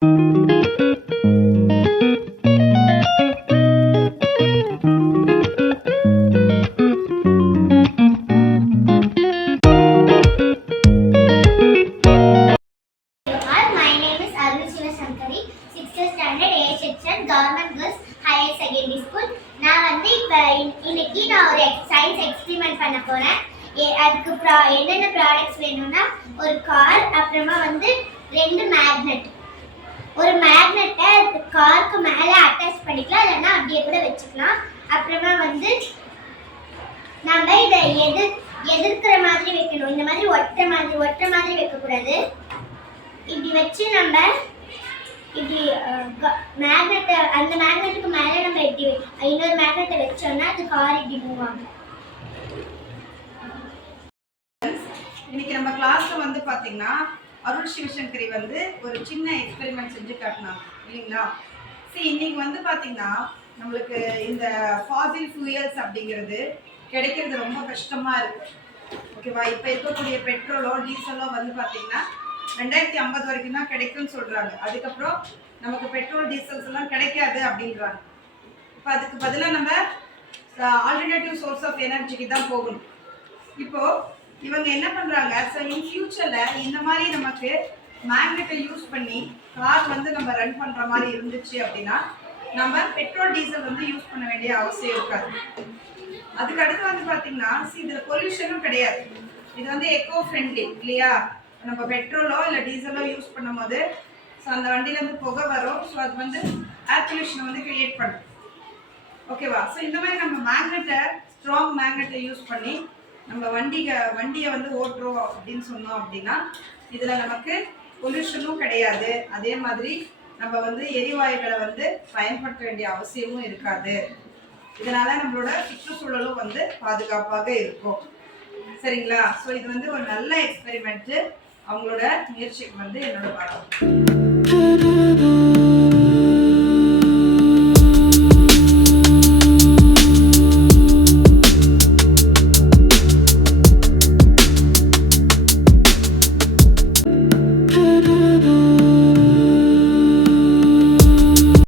இன்னைக்கு நான் ஒரு சயின்ஸ் எக்ஸ்பெரிமெண்ட் பண்ண போறேன். அதுக்கு என்னென்ன ப்ராடக்ட்ஸ் வேணும்னா ஒரு கார், அப்புறமா ரெண்டு மேக்னெட். ஒரு மேக்னெட்டை காருக்கு மேலே அட்டாச் பண்ணிக்கலாம், இல்லைன்னா அப்படியே கூட வச்சுக்கலாம். அப்புறமா நம்ம இதை எதிர்க்கிற மாதிரி வைக்கணும். இந்த மாதிரி ஒட்டுற மாதிரி வைக்கக்கூடாது. இப்படி வச்சு நம்ம இப்படி மேக்னெட்டை அந்த மேக்னெட்டுக்கு மேலே நம்ம இப்படி இன்னொரு மேக்னெட்டை வச்சோம்னா அது கார் இப்படி மூவ் ஆகும். இன்னைக்கு நம்ம கிளாஸ்ல பாத்தீங்கன்னா அருள் சிவசங்கரி ஒரு சின்ன எக்ஸ்பெரிமெண்ட் செஞ்சு காட்டினாங்க இல்லைங்களா. சரி, இன்னைக்கு பாத்தீங்கன்னா நம்மளுக்கு இந்த ஃபாசில் ஃபியூயல்ஸ் அப்படிங்கிறது கிடைக்கிறது ரொம்ப கஷ்டமா இருக்கு. ஓகேவா? இப்போ இருக்கக்கூடிய பெட்ரோலோ டீசலோ பாத்தீங்கன்னா 2050 வரைக்கும் தான் கிடைக்கும்னு சொல்றாங்க. அதுக்கப்புறம் நமக்கு பெட்ரோல் டீசல்ஸ் எல்லாம் கிடைக்காது அப்படின்றாங்க. இப்போ அதுக்கு பதிலாக நம்ம ஆல்டர்னேட்டிவ் சோர்ஸ் ஆஃப் எனர்ஜிக்கு தான் போகணும். இப்போ இவங்க என்ன பண்றாங்க, ஸோ இன் ஃபியூச்சர்ல இந்த மாதிரி நமக்கு மேக்னெட்டை யூஸ் பண்ணி கார் நம்ம ரன் பண்ற மாதிரி இருந்துச்சு அப்படின்னா நம்ம பெட்ரோல் டீசல் யூஸ் பண்ண வேண்டிய அவசியம் இருக்காது. அதுக்கு அடுத்து பாத்தீங்கன்னா இதுல பொல்யூஷனும் கிடையாது. இது எக்கோ ஃப்ரெண்ட்லி இல்லையா. நம்ம பெட்ரோலோ இல்லை டீசலோ யூஸ் பண்ணும் போது ஸோ அந்த வண்டியிலேருந்து புகை வரும். ஸோ அது ஏர் பொல்யூஷனை கிரியேட் பண்ணும். ஓகேவா? ஸோ இந்த மாதிரி நம்ம மேக்னெட்டை ஸ்ட்ராங் மேக்னெட்டை யூஸ் பண்ணி நம்ம வண்டியை ஓட்டுறோம் அப்படின்னு சொன்னோம் அப்படின்னா இதில் நமக்கு பொல்யூஷனும் கிடையாது. அதே மாதிரி நம்ம எரிவாயுகளை பயன்படுத்த வேண்டிய அவசியமும் இருக்காது. இதனால நம்மளோட சுற்றுச்சூழலும் பாதுகாப்பாக இருக்கும். சரிங்களா? ஸோ இது ஒரு நல்ல எக்ஸ்பெரிமெண்ட். அவங்களோட முயற்சிக்கு என்னோட பாராட்டு.